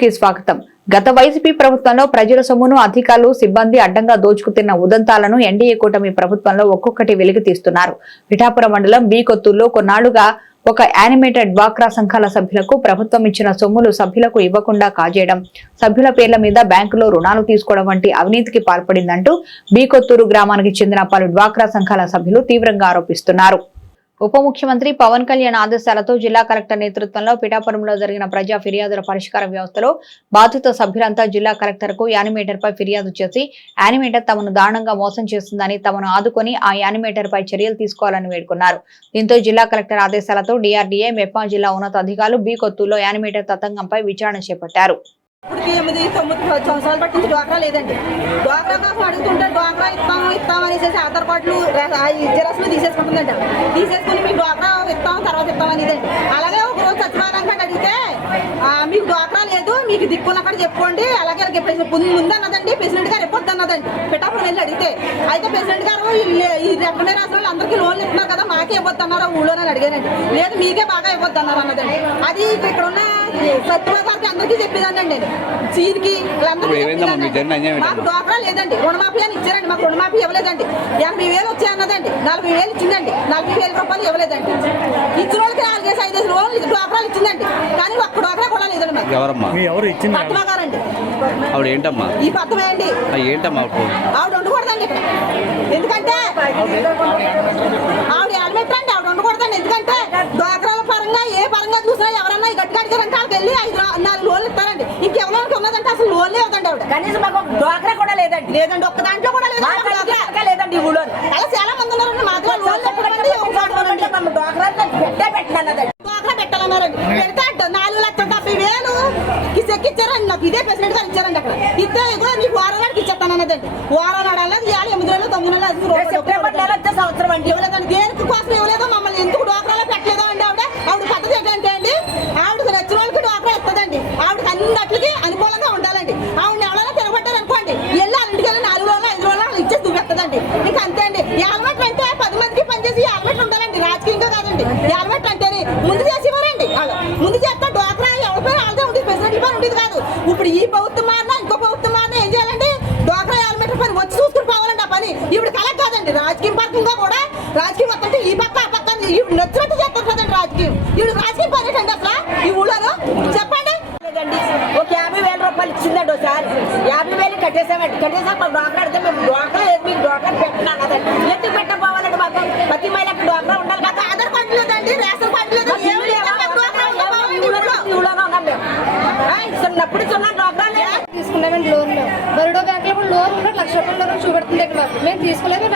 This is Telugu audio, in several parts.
కి స్వాగతం. గత వైసీపీ ప్రభుత్వంలో ప్రజల సొమ్మును అధికారులు సిబ్బంది అడ్డంగా దోచుకుతిన్న ఉదంతాలను ఎన్డీఏ కూటమి ప్రభుత్వంలో ఒక్కొక్కటి వెలికి తీస్తున్నారు. పిఠాపురం మండలం బి కొత్తూరులో కొన్నాళ్ళుగా ఒక యానిమేటెడ్ డ్వాక్రా సంఘాల సభ్యులకు ప్రభుత్వం ఇచ్చిన సొమ్ములు సభ్యులకు ఇవ్వకుండా కాజేయడం సభ్యుల పేర్ల మీద బ్యాంకులో రుణాలు తీసుకోవడం వంటి అవినీతికి పాల్పడిందంటూ బీ కొత్తూరు గ్రామానికి చెందిన పలు డ్వాక్రా సంఘాల సభ్యులు తీవ్రంగా ఆరోపిస్తున్నారు. ఉప ముఖ్యమంత్రి పవన్ కళ్యాణ్ ఆదేశాలతో జిల్లా కలెక్టర్ నేతృత్వంలో పిఠాపురంలో జరిగిన ప్రజా ఫిర్యాదుల పరిష్కార వ్యవస్థలో బాధిత సభ్యులంతా జిల్లా కలెక్టర్కు యానిమేటర్ పై ఫిర్యాదు చేసి యానిమేటర్ తమను దారుణంగా మోసం చేస్తుందని తమను ఆదుకొని ఆ యానిమేటర్ పై చర్యలు తీసుకోవాలని వేడుకున్నారు. దీంతో జిల్లా కలెక్టర్ ఆదేశాలతో డిఆర్డీఏ మెప్పా జిల్లా ఉన్నతాధికారులు బి కొత్తూరులో యానిమేటర్ తతంగంపై విచారణ చేపట్టారు. ఇప్పటికి ఎనిమిది తొమ్మిది పది సంవత్సరాలు నుంచి డ్వాక్రా లేదండి. డ్వాక్రా కోసం అడుగుతుంటే డ్వాక్రా ఇస్తాము ఇస్తాం అనేసి ఆధార్ కార్డులు జిరాక్స్లు తీసేసుకుంటుందంట. తీసేసుకుని మీకు డ్వాక్రా ఇస్తాం తర్వాత ఇస్తాం అనేదండి. అలాగే ఒక రోజు సచివాలయం అడిగితే మీకు డ్వాక్రా మీకు దిక్కున్నక్కడ చెప్పుకోండి. అలాగే ముందు ముందు అన్నదండి ప్రెసిడెంట్ గారు ఎప్పుడు అన్నదండి పిఠాపురం వెళ్ళి అడిగితే అయితే ప్రెసిడెంట్ గారు ఈ- రెక్కనే రాసిన వాళ్ళు అందరికీ లోన్లు ఇస్తున్నారు కదా మాకే ఇవ్వద్దు అన్నారు ఊళ్ళోనే? అని అడిగానండి. లేదు మీకే బాగా ఇవ్వద్దు అన్నారు అన్నదండి. అది ఇక్కడ ఉన్న సత్యవా గారికి అందరికీ చెప్పేదాన్ని నేను. జరిగిన అన్యాయం మాకు? డ్వాక్రా లేదండి. రుణమాఫీ అని ఇచ్చారండి. మాకు రుణమాఫీ ఇవ్వలేదండి. ఎనభై వేలు వచ్చాయి అన్నదండి నలభై వేలు ఇచ్చిందండి. నలభై వేల రూపాయలు ఇవ్వలేదండి. ఇచ్చిన వాళ్ళకి నాలుగేసి ఐదేసి లోన్లు డ్వాక్రాలు ఇచ్చిందండి. కానీ ఒక్క డ్వాక్రా కూడా లేదండి మాకు. ఎవరు ఇచ్చింది పద్మ గారండి. ఆవిడ ఏంటమ్మా? ఈ పద్మే ఆ ఏంటమ్మా ఆవిడ? ఆవిడ ఉండకూడదండి ఇక్కడ ఎందుకంటే ఆవిడ హెల్మెట్ అండి ఆవిడ ఉండకూడదండి ఎందుకంటే డ్వాక్రాల పరంగా ఏ పరంగా చూసినా ఎవరన్నా గట్టిగా అడిగారంటే వాళ్ళకి వెళ్ళి ఐదు నాలుగు లోన్లు ఇస్తారండి. ఇంకెవరికి ఉన్నదంటే అసలు లోన్లే ఇవ్వదండి ఆవిడ. కనీసం మాకు డ్వాక్రా కూడా లేదండి. లేదండి ఒక్క దాంట్లో కూడా లేదు మాకు డ్వాక్రా లేదండి ఈ ఊళ్ళో అలా చాలా మంది ఉన్నారండి మాకు లోన్లు ఎక్కడండి అంటే మన డ్వాక్రా పెట్టే పెట్టినన్నదండి డ్వాక్రా పెట్టాలన్నారండి పెడితే అడ్డు నాలుగు లక్షల డెబ్బై వేలు ఈ చెక్ ఇచ్చారండి నాకు ఇదే ప్రెసిడెంట్ గారు ఇచ్చారండి అక్కడ. ఇస్తే కూడా మీకు వారం నాటికి ఇచ్చేస్తాను అన్నదండి. వారం నాడు అనేది ఇవాళ ఎనిమిది నెలలు తొమ్మిది నెలలు సెప్టెంబర్ నెల వచ్చే సంవత్సరం అండి. ఇవ్వలేదండి దేనికి కోసం ఇవ్వలేదో? మమ్మల్ని ఎందుకు డ్వాక్రాలో పెట్టలేదో అండి ఆవిడ? ఆవిడ పద్ధతి ఏంటంటే అండి ఆవిడకి నచ్చిన వాళ్ళకి డ్వాక్రా ఇస్తుందండి. ఆవిడకి అన్నిటికి అనుకూలంగా ఉండాలండి. ఆవిడ ఎవరైనా తిరగబట్టారు అనుకోండి వెళ్ళి ఇంటికి వెళ్ళి నాలుగు రోజులు ఐదు రోజులు వాళ్ళు ఇచ్చేసి చూపెట్టదండి ఇంకా అంతే అండి. హెల్మెట్ అంటే పది మందికి పనిచేసి హెల్మెట్ ఉండాలండి. రాజకీయంగా కాదండి. హెల్మెట్ అంటేనే కాదండి రాజకీయ పరంగా కూడా రాజకీయం వస్తుంటే ఈ పక్క ఆ పక్క నచ్చినట్టు చేస్తారు కదండి రాజకీయం. ఇప్పుడు రాజకీయం పని ఏంటండి అసలు? ఈ ఊళ్ళో చెప్పండి. లేదండి ఒక యాభై వేల రూపాయలు ఇచ్చిందండి ఒకసారి. యాభై వేలు కట్టేసామండి. కట్టేసాక మాకు డ్వాక్రా అడితే మేము డ్వాక్రా లేదు మీకు డ్వాక్రా పెట్టినన్నదండి ఎందుకు పెట్టపోవాలండి మాకు? ప్రతి మహిళకి డ్వాక్రా ఉండాలి. నాకు ఆధార్ కార్డు లేదండి రేషన్ కార్డు లేదు. మాకు ఇస్తున్నా డ్వాక్రా లేదు? తీసుకున్నామండి లోన్ బరోడా లోన్ కూడా లక్ష రూపాయల లోన్ చూపెడుతుంది ఇక్కడ మాకు మేము తీసుకోలేదు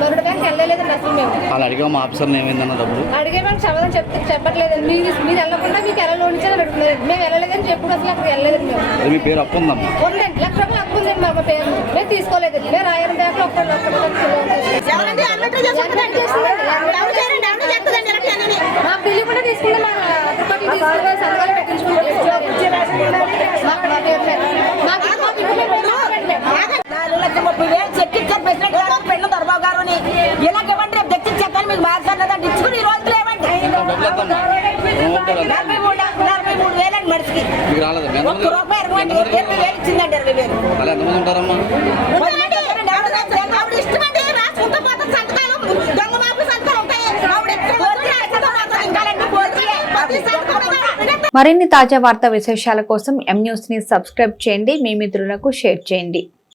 బరోడా బ్యాంక్ వెళ్ళలేదండి అసలు మేము వాళ్ళు అడిగాము ఆఫీసర్ని ఏమైందన్న డబ్బులు? అడిగే మేము సమాధానం చెప్తే చెప్పట్లేదండి మీరు మీరు వెళ్ళకుండా మీకు ఎలా లోన్ ఇచ్చారని అడుగుతున్నారు మేము వెళ్ళలేదని చెప్పుడు అసలు అక్కడ వెళ్ళలేదండి మేము మీ పేరు అప్పు ఉందమ్మా. ఉందండి లక్ష రూపాయలు అప్పు ఉందండి మాకు పేరు మేము తీసుకోలేదండి మేము ఆయన బ్యాంక్లో ఒక్క లక్ష రూపాయలు లోన్ తీసుకున్నాం. ఎవరండి హెల్మెట్ చేసుకుంటారండి ఎవరు చేయండి ఎవరు చేస్తుందండి ఎలక్షన్ అని మా బిల్లు కూడా తీసుకుంటాం మా అదృపతి తీసుకుని సంతకాలు పెట్టించుకుంటాం మాకు మా పేరు మీద. మాకు మా బిల్లు మేము లక్షల ముప్పై వేలు చెక్ ఇచ్చారు ప్రెసిడెంట్ గారు? దర్బాబు గారు ఇలాగ ఇవ్వండి రేపు తెచ్చి చెప్పాను మీకు మార్క్స్ అన్నదండి ఇచ్చుకుని ఈ రోజులు నలభై మూడు నలభై మూడు వేలండి మనిషికి. మీకు రాలేదా? మీ ఒక్క రూపాయి ఇరవై ఇరవై వేలు ఇచ్చిందండి ఇరవై వేలు. ఆవిడ ఇష్టమండి. రాసుకుంటూ సంతకాలు. దొంగ మాపి సంతకాలు ఉంటాయి. ఆవిడే మరిన్ని తాజా వార్తా విశేషాల కోసం ఎం న్యూస్ని సబ్స్క్రైబ్ చేయండి. మీ మిత్రులకు షేర్ చేయండి.